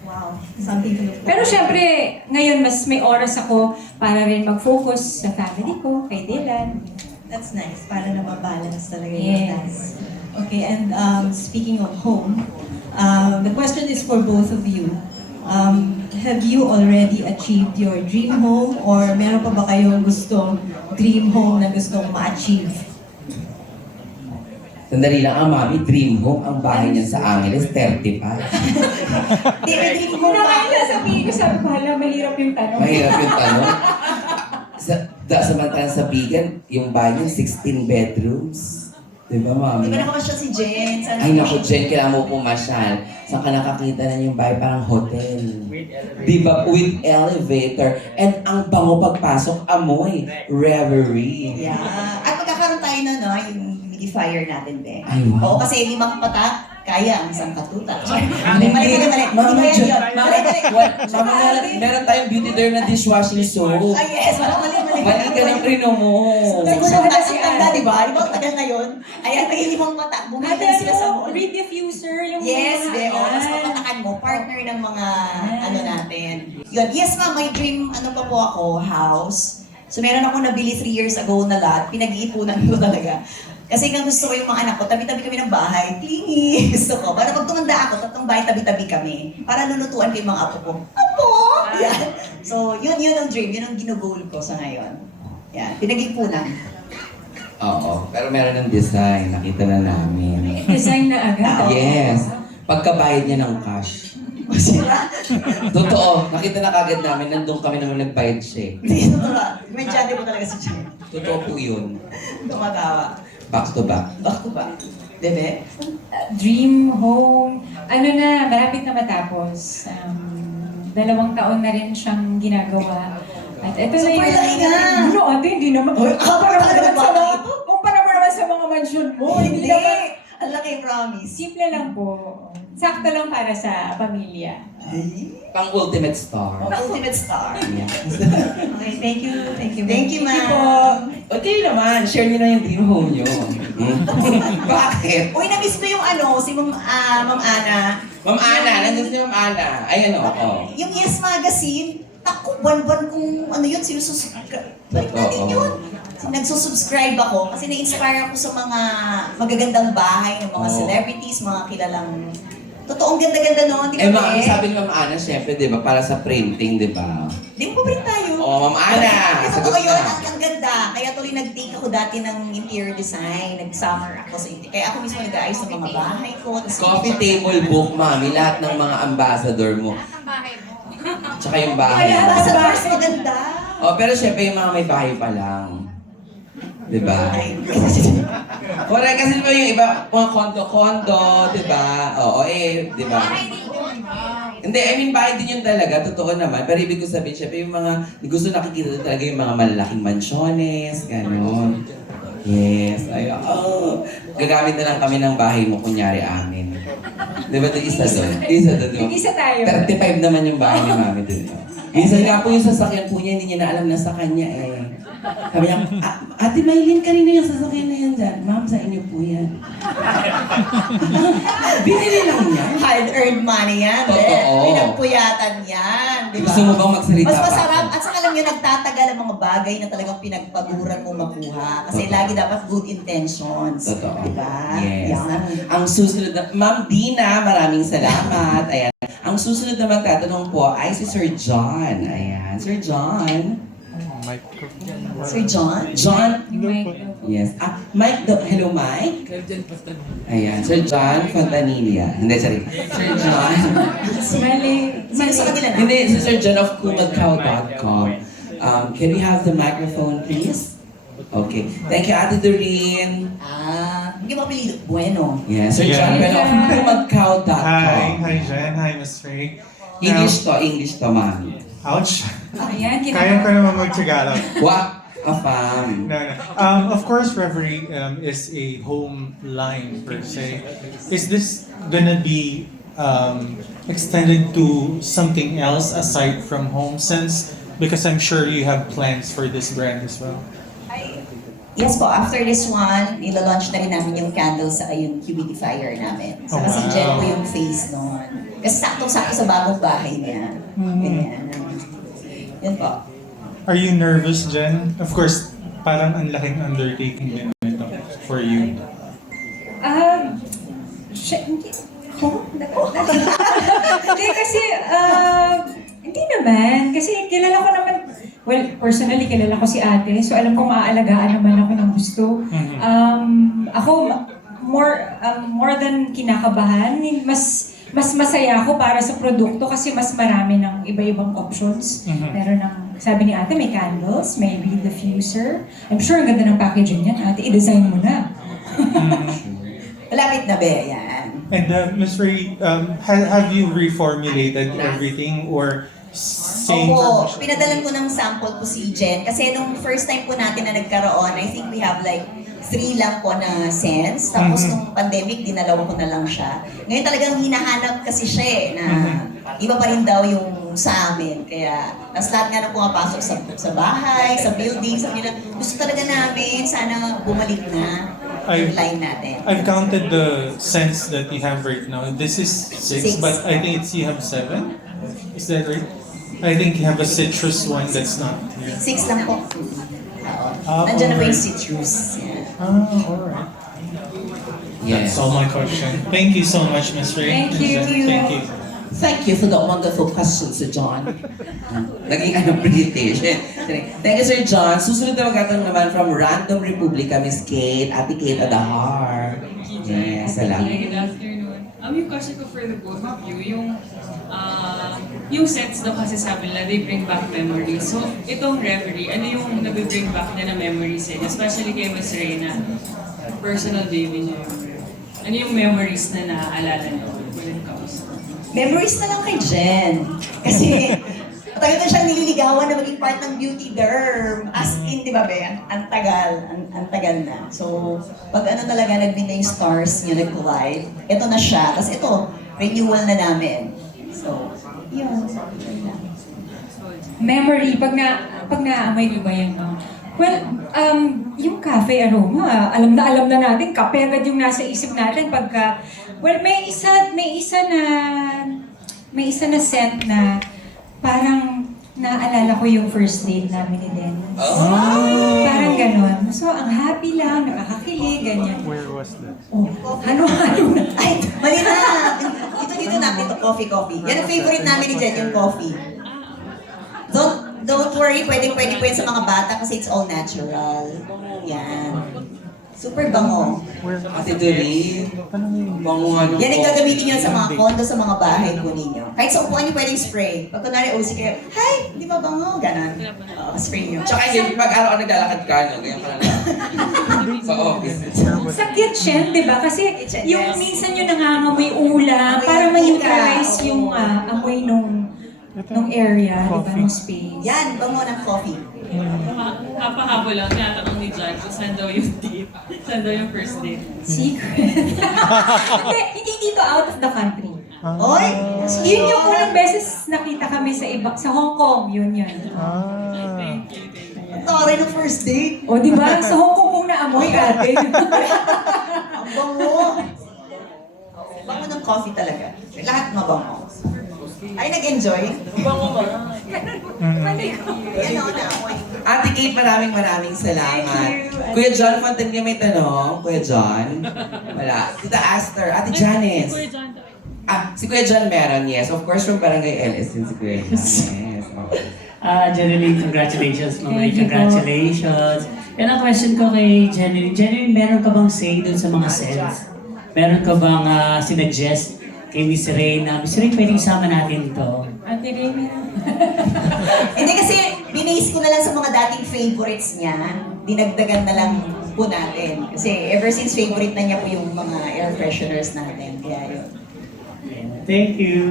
Wow, something to look forward. Pero syempre, ngayon mas may oras ako para rin mag-focus sa family ko, kay Dylan. That's nice, para na mabalance talaga Yes. yung life. Okay, and speaking of home, the question is for both of you. Have you already achieved your dream home or meron pa ba kayong gustong dream home na gustong ma-achieve? Sandali lang, ang mami, dream home, ang bahay niya sa Angeles, 35. Hindi, may dream Kung home ba? nakain na sabihin ko, sabi ko, hala, mahirap yung tanong. Mahirap yung tanong. Samantalang sa Bigan, yung bahay niya, 16 bedrooms. Diba, mami? Di ba nakamasyal si Jen? Sana Ay, naku, Jen, kailangan mo pumasyal. Saan ka nakakita na yung bahay? Parang hotel. Diba? With elevator. And ang bango pagpasok, amoy. Reverie. Yeah. At magkakaroon tayo na, no, yung humidifier natin, be. Ay, wow. Oo, kasi 5 patak, kaya ang isang katuta. Hindi. Mali. Mama, Mali Jen, yun. Mama, meron tayong beauty derm na dishwashing soap. Ay, yes. Mali. Mali ka ng prino mo. Siguro na si Anda, di ba? Di ba ang tagal na yun? Ayan, may 5 patak. Ate, Bumili sila sa mall. rediffuser, yung Yes, mga be. Oh, mas yan. papatakan mo. Partner ng mga ano natin. Yun. Yes, ma'am. My dream, ano pa po ako, house. So, meron ako nabili 3 years ago na lot. Pinag-iipunan ko talaga. Kasi kung gusto ko yung mga anak ko, tabi-tabi kami ng bahay. Clingy. Gusto ko. Para pag tumanda ako, 3 bahay, tabi-tabi kami. Para lulutuan ko yung mga apo ko. Apo! Yan. So, yun ang dream. Yun ang ginugol ko sa ngayon. Yan. Pinag-ipunan. Oo, pero meron ng design. Nakita na namin. Design na agad. Yes. Pagkabayad niya ng cash. Totoo. Nakita na kagad namin. Nandun kami naman nagbayad siya. Hindi, totoo. Medyante po talaga si Jen. Totoo po yun. Tumatawa. Back to back. Back to back. Bebe? Dream home. Ano na, malapit na matapos. 2 taon na rin siyang ginagawa. At ito na Super laki na. No, ate, hindi naman. Uy, Kumpara mo ano naman ba? sa mga, kumpara mo naman sa mga mansion mo. Hindi naman. Ang laki, promise. Simple lang po. Sakto lang para sa pamilya. Pang ultimate star. Ultimate star. Yes. Okay, thank you. Thank you, Thank you ma'am. Okay naman. Share niyo na yung dream home niyo. Bakit? Uy, na-miss ko yung ano, si Ma'am Ana. Ma'am Ana. Nandun si Ma'am Ana. Ayan o. Oh. Yung Yes Magazine, ako, buwan-buwan kung ano yun, sinususubscribe. Balik natin Oo. yun. Nagsusubscribe ako kasi na-inspire ako sa mga magagandang bahay ng mga Oo. celebrities, mga kilalang... Totoong ganda-ganda noon, di Eh, ba? ma'am, Be? sabi ni Ma'am Ana, syempre, di ba, para sa printing, di ba? Di mo pa tayo. Oo, Ma'am Ana. Ito Sagot ko yun, na. ang ganda. Kaya tuloy nag-take ako dati ng interior design, nag-summer ako sa interior. Kaya ako mismo nag-aayos ng mga bahay ko. Tas Coffee table book, mami. Lahat ng mga ambassador mo. Tsaka yung bahay. Kaya ba sa first maganda? Oh, pero syempre yung mga may bahay pa lang. Di ba? Ay, Correct, kasi di ba yung iba, mga kondo-kondo, di ba? Oo, di ba? Hindi, I mean, bahay din yun talaga, totoo naman. Pero ibig ko sabihin, syempre yung mga, gusto nakikita talaga yung mga malalaking mansyones, gano'n. Yes, ay, gagamit na lang kami ng bahay mo, kunyari amin. Di ba ito isa doon? Isa doon. Isa tayo. 35 naman yung bahay ni mami doon. Minsan nga po yung sasakyan po niya, hindi niya na alam na sa kanya eh. Sabi niya, Ate Maylin, kanina yung sasakyan na yan dyan. Ma'am, sa inyo po yan. Binili lang niya. hard-earned money yan. Totoo. Pinagpuyatan yan. Di ba? Gusto mo bang magsalita Mas pa? masarap. At saka lang yun, nagtatagal ang mga bagay na talagang pinagpaguran mo makuha. Kasi Totoo. lagi dapat good intentions. Totoo. Di ba? Yes. Yan. Ang susunod na, Ma'am Dina, maraming salamat. Ayan. Ang susunod na magtatanong po ay si Sir John. Ayan. Sir John. Sir John? John. Yung mic. Yes. Mike, hello Mike. Ayan. Sir John Fontanilla. Hindi, sorry. Sir John. Mali. Sino sa kanila na? Hindi, si Sir John of kumagcow.com. Can we have the microphone, please? Okay. Thank you, Ate Doreen. Hindi mo apelido. Bueno. Yes, Sir John Yeah. Bueno of kumagcow.com. Hi Jen, hi Miss Ray. English to, ma'am. Ouch. Ayan, Kaya ko naman mag-Tagalog. What a fam. No. Of course, Reverie is a home line per se. Is this gonna be extended to something else aside from home sense? Because I'm sure you have plans for this brand as well. Yes po, after this one, ilo-launch na rin namin yung candle sa yung humidifier namin. So, Oh, kasi wow. Jen po yung face noon. Kasi saktong-sakto sa bagong bahay niya. Ganyan. Yun po. Are you nervous, Jen? Of course, parang ang laking undertaking din ito for you. Hindi. Hindi kasi, hindi naman. Kasi kilala ko naman, well, personally, kilala ko si ate. So alam ko maaalagaan naman ako ng gusto. Ako, more than kinakabahan, mas masaya ako para sa produkto kasi mas marami ng iba-ibang options. Meron ng, sabi ni ate, may candles, may diffuser. I'm sure ang ganda ng packaging niyan, ate, i-design mo na. Malapit na be, yan. And Ms. Ray, have you reformulated everything or same Opo, formation? pinadalan ko ng sample po si Jen. Kasi nung first time po natin na nagkaroon, I think we have like 3 lang po na scents. Tapos nung pandemic, dinalawa ko na lang siya. Ngayon talagang hinahanap kasi siya na iba pa rin daw yung sa amin. Kaya, tas lahat nga nang pumapasok sa bahay, sa building, sabi nila, gusto talaga namin, sana bumalik na yung line natin. I've counted the scents that you have right now. This is 6, 6. but I think you have 7. Is that right? I think you have a citrus one that's not here. 6 lang po. Nandiyan na po yung citrus. Yeah. Alright. Yes. That's all my question. Thank you so much, Ms. Ray. Thank you. Thank you. Thank you for the wonderful questions, Sir John. Naging British. Thank you, Sir John. Susunod na magkatanong naman from Random Republica, Miss Kate, Ate Kate Adahar. Yes, salamat. Good afternoon. Yung question ko for the both of you, yung sets daw kasi sabi nila, they bring back memories. So, itong Reverie, ano yung nag-bring back niya na memories niya? Especially kay Ms. Reyna, personal baby niya. Ano yung memories na naaalala niyo when it comes? Memories na lang kay Jen. Kasi, matagal na siyang nililigawan na maging part ng beauty derm. As in, di ba, Be? Ang tagal na. So, pag ano talaga, nagbin na yung stars niya, nag-collide, ito na siya. Tapos ito, renewal na namin. So, yun. Memory, pag naamoy ko ba yan, no? Well, yung cafe aroma, alam na natin, kape agad yung nasa isip natin pagka, well, may isa na scent na parang naalala ko yung first date namin ni Dennis. Parang ganon. So, ang happy lang, nakakakilig, ganyan. Where was that? Oh, halo-halo na. Ay, mali na! Dito natin ito, coffee. Yan ang favorite namin ni Jen, yung coffee. Don't worry, pwede po yun sa mga bata kasi it's all natural. Yan. Super bango. Ate Doreen, bango ano Yan ang po. gagamitin nyo sa mga condo, sa mga bahay po ninyo. Kahit sa upuan nyo pwedeng spray. Pag kunwari OC kayo, hi, di ba bango? Ganon. Spray nyo. Tsaka hindi, pag araw ka naglalakad ka, no? Ganyan ka lang. Sa office. Sa kitchen, di ba? Kasi Kitchen, yung yes. minsan yung nangangamoy ulam, Amoy para ng ma-neutralize ika, yung amoy nung area, di ba? Nung space. Yan, bango ng coffee. Kapahabol lang, tinatanong ni John kung saan daw yung date, saan daw yung first date. Secret. Hindi dito, out of the country. Oy! Yun yung unang beses nakita kami sa Hong Kong. Yun. Thank you. Tore ng first date. O, di ba? Sa Hong Kong kung naamoy ate. Ang bango. Bango ng coffee talaga. Lahat mabango. Ay, nag-enjoy? Bango mo. Yan o, naamoy. Ate Kate, maraming salamat. Kuya John Fontaine, may tanong. Kuya John? Wala. Tita Aster, Ate Janice. John, Si Kuya John meron, yes. Of course, from Barangay LS din si Kuya John. Yes. Okay. Jeneline, congratulations. Mamay, Thank you po. congratulations. Yan ang question ko kay Jeneline. Jeneline, meron ka bang say dun sa mga scents? Meron ka bang sinuggest kay Miss Reyna? Miss Reyna, pwedeng isama natin ito. Ate Remy. Hindi kasi, binase ko na lang sa mga dating favorites niya. Dinagdagan na lang po natin. Kasi ever since favorite na niya po yung mga air fresheners natin. Kaya yun. Thank you.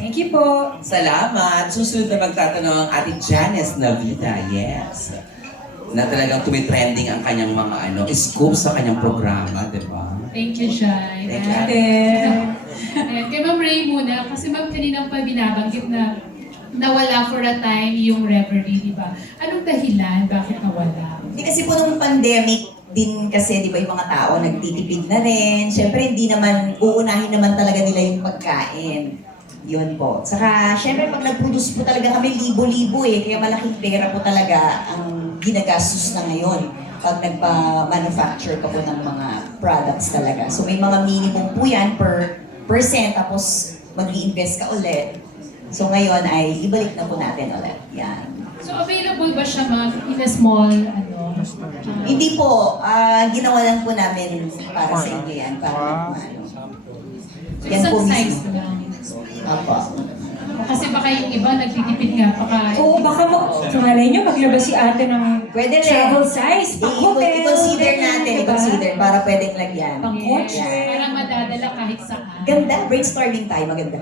Thank you po. Salamat. Susunod na magtatanong ang Ate Janice Navita. Yes. Na talagang tumitrending ang kanyang mga scoop sa kanyang programa, di ba? Thank you, Shai. Thank you, Ate. Ayan, kay Ma'am Ray muna, kasi Ma'am kanina pa binabanggit na nawala for a time yung Reverie, di ba? Anong dahilan? Bakit nawala? Hindi kasi po nung pandemic din kasi, di ba, yung mga tao nagtitipid na rin. Siyempre, hindi naman, uunahin naman talaga nila yung pagkain. Yun po. Saka, siyempre, pag nag-produce po talaga kami, libo-libo kaya malaking pera po talaga ang ginagastos na ngayon pag nagpa-manufacture ka po ng mga products talaga. So, may mga minimum po yan per percent, tapos mag-i-invest ka ulit. So, ngayon ay ibalik na po natin ulit. Yan. So, available ba siya, Ma'am, in a small, Hindi po, ginawa lang po namin para sa inyo yan, para So, isang size lang. Apo. Kasi baka yung iba nagtitipid nga pa ka. Oo, baka so malay nyo, maglabas si ate ng Pwede rin. travel size, pang hotel. I-consider natin, diba? i-consider para pwedeng lagyan. Pang kotse. Para madadala kahit saan. Ganda, brainstorming tayo, maganda.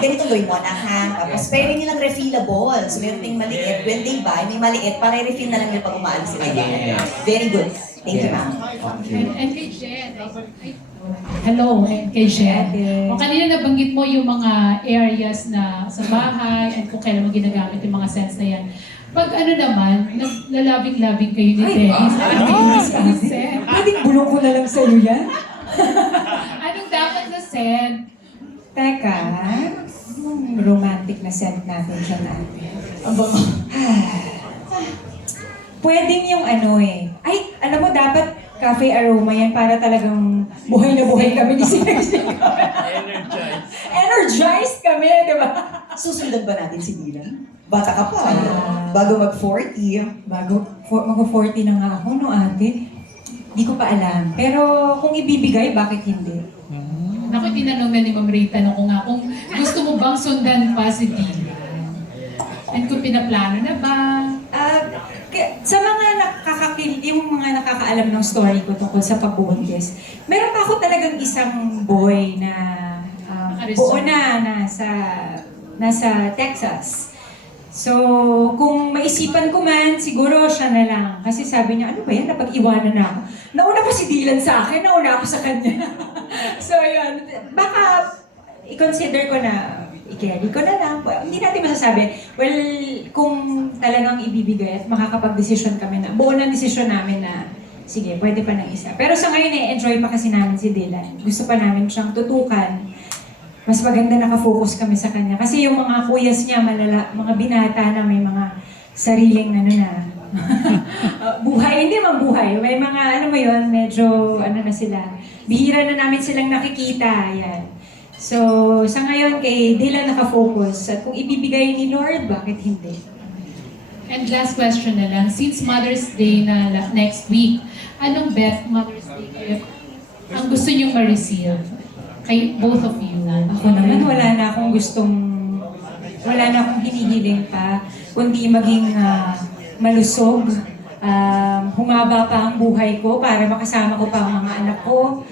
Ganito gawin mo na ha. Tapos pwede nilang refillable. So meron ting maliit. When they buy, may maliit para i-refill na lang nila pag umaalis sila. Very good. Thank you, ma'am. And kay Jen, hello, and kay Jen. O kanina nabanggit mo yung mga areas na sa bahay at kung kailan mo ginagamit yung mga scents na yan. Pag ano naman, naglalabing-labing kayo ni Dennis. Anong scent? Pwedeng bulong ko na lang sa'yo yan. Anong dapat na scent? Teka, anong romantic na scent natin dyan ate? Pwedeng yung ano eh. Ay, alam mo, dapat cafe aroma yan para talagang buhay na buhay kami ni Sinagsig. Energized kami, di ba? Susundan ba natin si Dylan? Bata ka pa. Bago mag-40. Mag-40 na nga ako, no ate? Di ko pa alam. Pero kung ibibigay, bakit hindi? Naku, tinanong na ni Ma'am Ray, tanong ko nga kung gusto mo bang sundan pa si Dylan? And kung pinaplano na ba? Sa mga yung mga nakakaalam ng story ko tungkol sa pagbubuntis, meron pa ako talagang isang boy na buo na nasa Texas. So, kung maisipan ko man, siguro siya na lang. Kasi sabi niya, ano ba yan, napag-iwanan na ako. Nauna pa si Dylan sa akin, nauna ako sa kanya. So, yun. Baka i-consider ko na, i-carry ko na lang. Hindi natin masasabi. Well, kung talagang ibibigay at makakapag-desisyon kami na, buo na desisyon namin na, sige, pwede pa ng isa. Pero sa ngayon, enjoy pa kasi namin si Dylan. Gusto pa namin siyang tutukan. Mas maganda nakafocus kami sa kanya. Kasi yung mga kuyas niya, mga binata na may mga sariling buhay, hindi man buhay. May mga, ano mo yun, medyo, na sila. Bihira na namin silang nakikita. Yan. So, sa ngayon, kay Dylan nakafocus. At kung ibibigay ni Lord, bakit hindi? And last question na lang, since Mother's Day na next week, anong best Mother's Day gift ang gusto niyong ma-receive? Kay both of you. Ako naman, wala na akong hinihiling pa, kundi maging malusog, humaba pa ang buhay ko para makasama ko pa ang mga anak ko.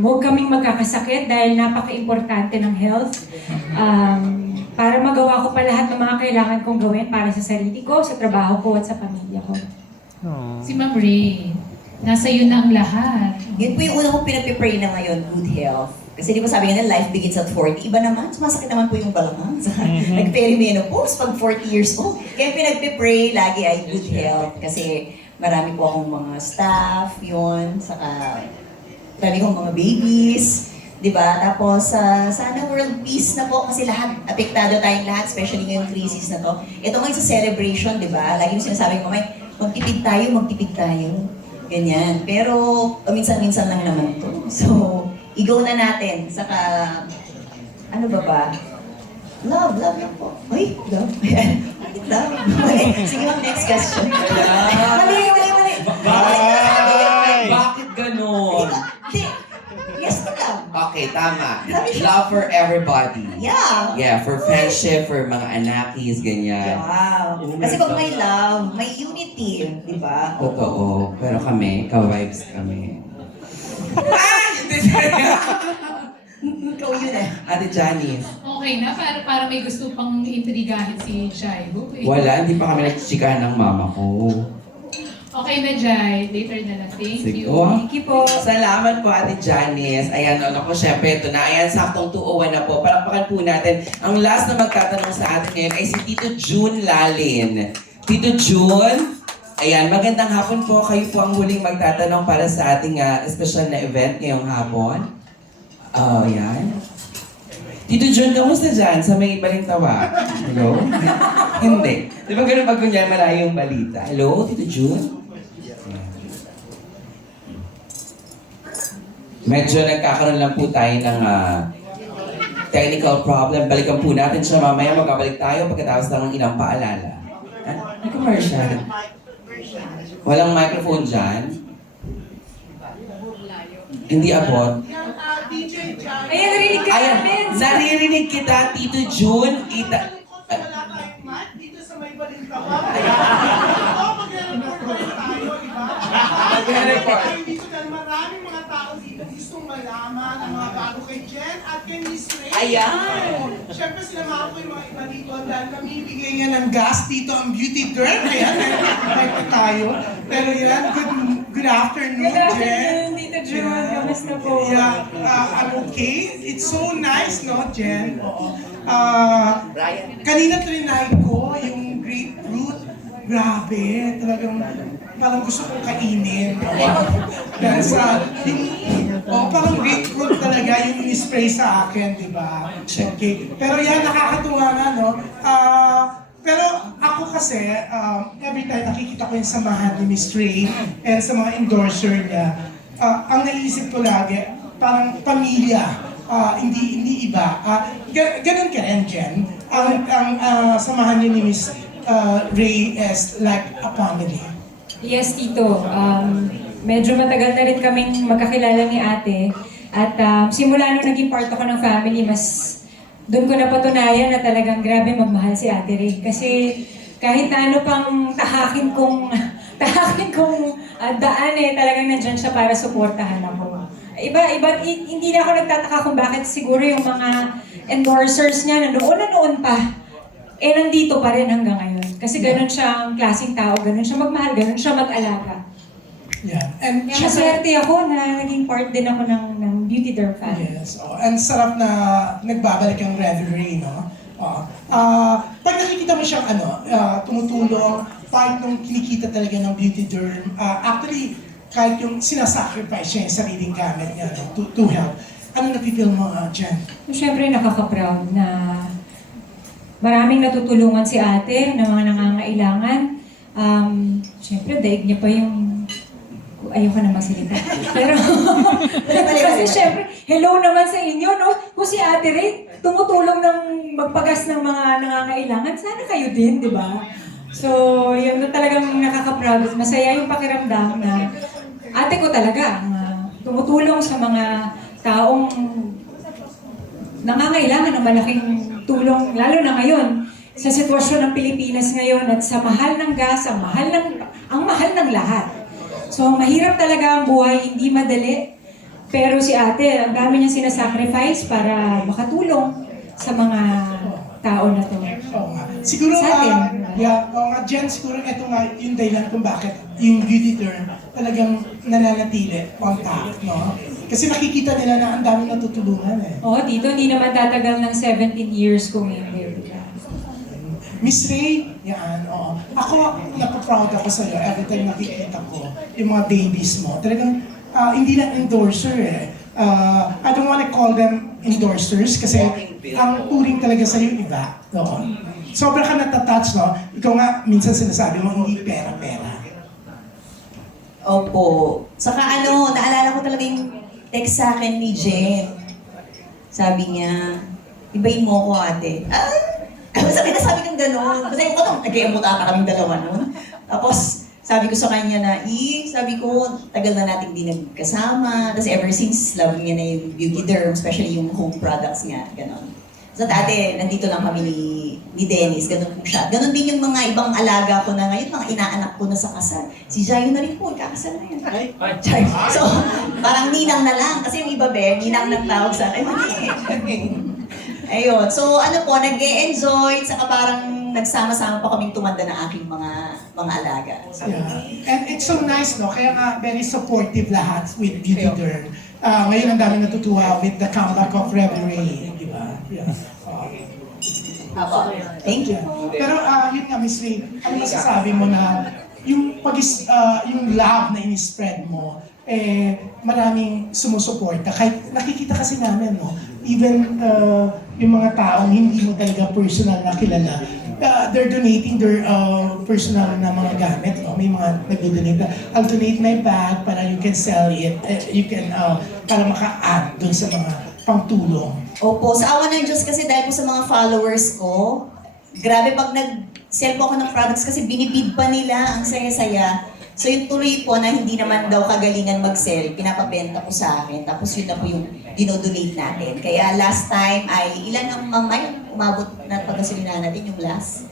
Huwag kaming magkakasakit dahil napaka-importante ng health. Para magawa ko pa lahat ng mga kailangan kong gawin para sa sarili ko, sa trabaho ko at sa pamilya ko. Si Ma'am Ray, nasa iyo na ang lahat. Yun po yung una kong pinag-pray na ngayon, good health. Kasi di ba sabi nga life begins at 40. Iba naman, sumasakit naman po yung balakang. Nag-perimenopause pag 40 years old. Kaya pinag-pray lagi ay good health. Kasi marami po akong mga staff, yun. Saka marami akong mga babies. Diba? Tapos, sana world peace na po kasi lahat, apektado tayong lahat, especially ngayong crisis na to. Ito ngayon sa celebration, diba? Lagi mo sinasabi ko, magtipid tayo. Ganyan. Pero, minsan-minsan lang naman to. So, i-go na natin. Saka, ano ba? Love lang po. Uy, love. Love. Sige, next question. Mali. Bakit ganon? Yes na lang. Okay, tama. Love for everybody. Yeah. Yeah, for friendship, for mga anakis, ganyan. Wow. Kasi pag may love, may unity. Di ba? Totoo. Pero kami, ka-vibes kami. Ikaw yun eh. Ate Janice. Okay na, para may gusto pang intrigahin si Jai. Wala, hindi pa kami nagchichikahan ng mama ko. Okay na, Jai. Later na lang. Thank you. Thank you po. Salamat po, Ate Janice. Ayan, syempre, ito na. Ayan, saktong 2:01 na po. Palakpakan po natin. Ang last na magtatanong sa atin ngayon ay si Tito June Lalin. Tito June, ayan, magandang hapon po. Kayo po ang huling magtatanong para sa ating special na event ngayong hapon. Ayan. Tito June, kamusta dyan sa may Balintawak? Hello? Hindi. Di ba ganun pag kunyari malayo yung balita? Hello, Tito June? Medyo nagkakaroon lang po tayo ng technical problem. Balikan po natin siya mamaya. Magkabalik tayo pagkatapos ng ilang paalala. May commercial. Walang microphone dyan. Hindi abot. Ayan, narinig ka namin. Naririnig kita, Tito June. Wala tayong mic dito sa may Balintawak. Oo, mag-report tayo, di ba? Mag-report tayo dito dahil maraming mga tao dito gustong malaman ang mga bago kay Jen at kay Miss Ray. Ayan! Siyempre, sinamahan ko yung mga iba dito dahil mamibigay niya ng gas dito ang beauty derm. Ayan, may pa tayo. Pero yan, good afternoon, Good Jen. afternoon, Tito June. Kamusta po? Yeah, I'm okay. It's so nice, no, Jen? Oo. Kanina trinay ko yung grapefruit. Grabe, talagang parang gusto kong kainin. Dahil sa, parang grapefruit talaga yung in-spray sa akin, di ba? Okay. Pero yan, nakakatuwa nga, no? Pero ako kasi, every time nakikita ko yung samahan ni Miss Ray and sa mga endorser niya, ang naisip ko lagi, parang pamilya. Hindi iba. Ganun ka rin, Jen. Ang samahan niyo ni Miss Ray is like a family. Yes, Tito. Medyo matagal na rin kaming magkakilala ni ate. At simula nung naging part ako ng family, mas doon ko napatunayan na talagang grabe magmahal si Ate Ray. Kasi kahit na ano pang tahakin kong daan talagang nandyan siya para suportahan ako. Hindi na ako nagtataka kung bakit siguro yung mga endorsers niya na noon pa, nandito pa rin hanggang ngayon. Kasi ganun siyang klaseng tao, ganun siya magmahal, ganun siya mag-alaga. Yeah. And Kaya maswerte ako na naging part din ako ng Beauty Derm family. Yes. And sarap na nagbabalik ang Revelry, no? Pag nakikita mo siyang tumutulong, part nung kinikita talaga ng Beauty Derm, actually, kahit yung sinasacrifice niya yung sariling gamit niya to help. Ano napipil mo, Jen? Siyempre nakaka-proud na maraming natutulungan si ate ng mga nangangailangan. Siyempre, daig niya pa yung ayoko na magsalita. Pero, kasi syempre, hello naman sa inyo, no? Kung si Ate Ray, tumutulong ng magpagas ng mga nangangailangan, sana kayo din, di ba? So, yun na talagang nakaka-proud. Masaya yung pakiramdam na ate ko talaga tumutulong sa mga taong nangangailangan ng malaking tulong, lalo na ngayon, sa sitwasyon ng Pilipinas ngayon at sa mahal ng gas, ang mahal ng lahat. So, mahirap talaga ang buhay, hindi madali. Pero si ate, ang dami niya sinasacrifice para makatulong sa mga tao na to. Oo nga. Siguro, Jen, siguro ito nga yung dahilan kung bakit yung beauty derm talagang nananatili on top, no? Kasi nakikita nila na ang dami natutulungan Oo, dito hindi naman tatagal ng 17 years kung hindi. Miss Ray, yan, oo. Ako, napaproud ako sa'yo every time nakikita ko yung mga babies mo. Talagang, hindi lang endorser I don't wanna call them endorsers kasi ang turing talaga sa'yo iba. No? Sobrang ka natatouch, no? Ikaw nga, minsan sinasabi mo, hindi pera-pera. Opo. Saka naalala ko talaga yung text sa akin ni Jen. Sabi niya, ibayin mo ako, ate. Sabi kong gano'n. Kasi ko nag-iamot ata kaming dalawa noon. Tapos, sabi ko sa kanya na, sabi ko, tagal na natin di nagkasama. Tapos ever since, love niya na yung beauty derm, especially yung home products niya, gano'n. So dati, nandito lang kami ni Dennis, gano'n po siya. Gano'n din yung mga ibang alaga ko na ngayon, mga inaanak ko na sa kasal. Si Jayo na rin po, ikakasal na yan. So, parang ninang na lang. Kasi yung iba, ninang nang tawag sa akin. Ayun. So, nag-e-enjoy, saka parang nagsama-sama pa kaming tumanda ng aking mga alaga. So, And it's so nice, no? Kaya nga, very supportive lahat with Beauty Derm. Ngayon, ang dami natutuwa with the comeback of Revelry, di ba? Yeah. Thank you. Pero yun nga, Miss Ray, ano masasabi mo na yung love na in-spread mo, maraming sumusuporta. Kahit nakikita kasi namin, no? Even yung mga taong hindi mo talaga personal na kilala, they're donating their personal na mga gamit. No? May mga nag-donate na, I'll donate my bag para you can sell it, you can, para maka-add dun sa mga pangtulong. Opo, sa awa ng Diyos kasi dahil po sa mga followers ko, grabe pag nag-sell po ako ng products kasi binibid pa nila, ang saya-saya. So yung tuloy po na hindi naman daw kagalingan mag-sell, pinapabenta po sa akin. Tapos yun na po yung dinodonate natin. Kaya last time ay, ilan ang umabot na pagkasilina natin yung last?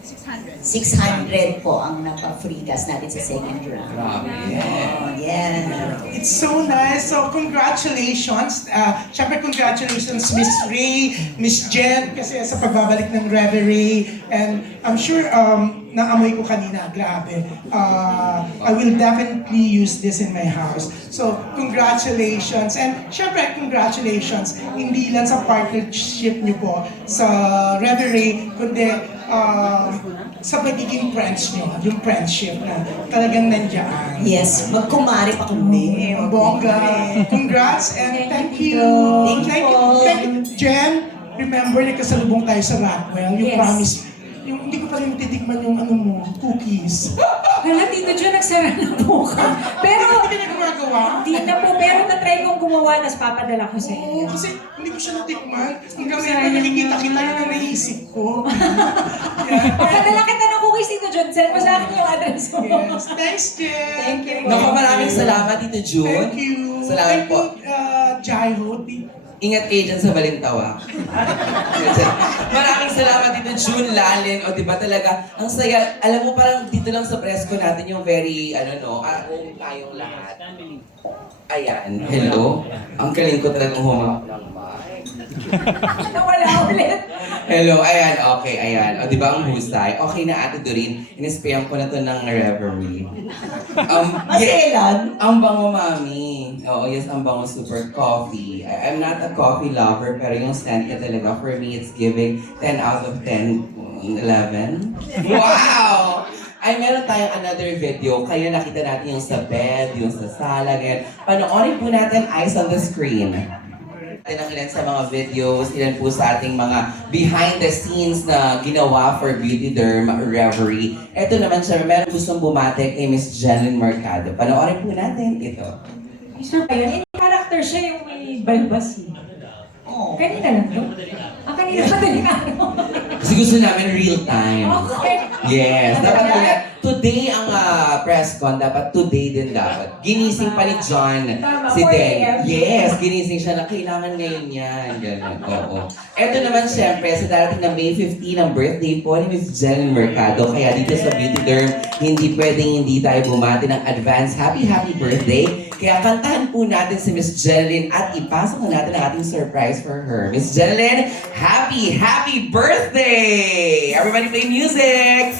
600 po ang napa-free gas natin sa second round. Grabe. Oh, yeah. It's so nice. So, congratulations. Siyempre, congratulations, Miss Ray, Miss Jen, kasi sa pagbabalik ng Reverie. And I'm sure, naamoy ko kanina, grabe. I will definitely use this in my house. So, congratulations. And siyempre, congratulations. Hindi lang sa partnership niyo po sa Reverie, kundi sa pagiging friends niyo, yung friendship na talagang nandiyan. Yes, magkumari pa kami. Bongga. Congrats and thank you. Thank you. Thank you. Jen, remember nagkasalubong tayo sa Rockwell. Yung Yes. promise, yung hindi ko pa rin titikman yung ano mo, cookies. Hala, Tito John, nagsara na po ka. Pero, Hindi ka na gumagawa? di na po, pero na-try kong gumawa, tapos papadala ko sa inyo. Oo, kasi hindi ko siya natikman. Hanggang ngayon, nakikita kita yun ang naisip ko. Papadala kita ng cookies, Tito John. Send mo sa akin yung address mo. Yes. Thanks, Jen. Thank you. Naku, maraming salamat, Tito June. Thank you. Salamat Thank po. you, Jaiho. Ingat kayo dyan sa Balintawak. Maraming salamat dito, June Lalin. O diba talaga, ang saya. Alam mo parang dito lang sa presko natin yung very, home tayong lahat. Ayan, hello. Ang galing ko talagang humawak ng mic. Nawala ulit. Hello, ayan, okay, ayan. O diba ang husay? Okay na, Ate Doreen. Inispayam ko na to ng Reverie. Maselan? Ang bango, mami. Oo, yes, ang bango super coffee. I'm not a coffee lover, pero yung scent niya talaga, for me, it's giving 10 out of 10, 11. Wow! Ay, meron tayong another video. Kaya nakita natin yung sa bed, yung sa sala, ganyan. Panoorin po natin Eyes on the Screen. Ang ilan sa mga videos, ilan po sa ating mga behind the scenes na ginawa for Beauty Derm Reverie. Ito naman siya, meron gustong bumate kay Miss Jeneline Mercado. Panoorin po natin ito. Mr. Bayon, yung character siya yung may balbas. Kanina lang to? Kanina madaling araw. Kasi gusto namin real time. Okay. Yes, dapat ganyan. Today ang press con, dapat today din dapat. Ginising pa ni John Tama, si 4 Den. a.m. Yes, ginising siya na kailangan ngayon yan. Ganun, oo. Ito naman syempre, sa darating na May 15 ang birthday po ni Miss Jeneline Mercado. Kaya dito sa Beauty Derm, hindi pwedeng hindi tayo bumati ng advance happy birthday. Kaya kantahan po natin si Miss Jeneline at ipasok na natin ang ating surprise for her. Miss Jeneline, happy birthday! Everybody play music!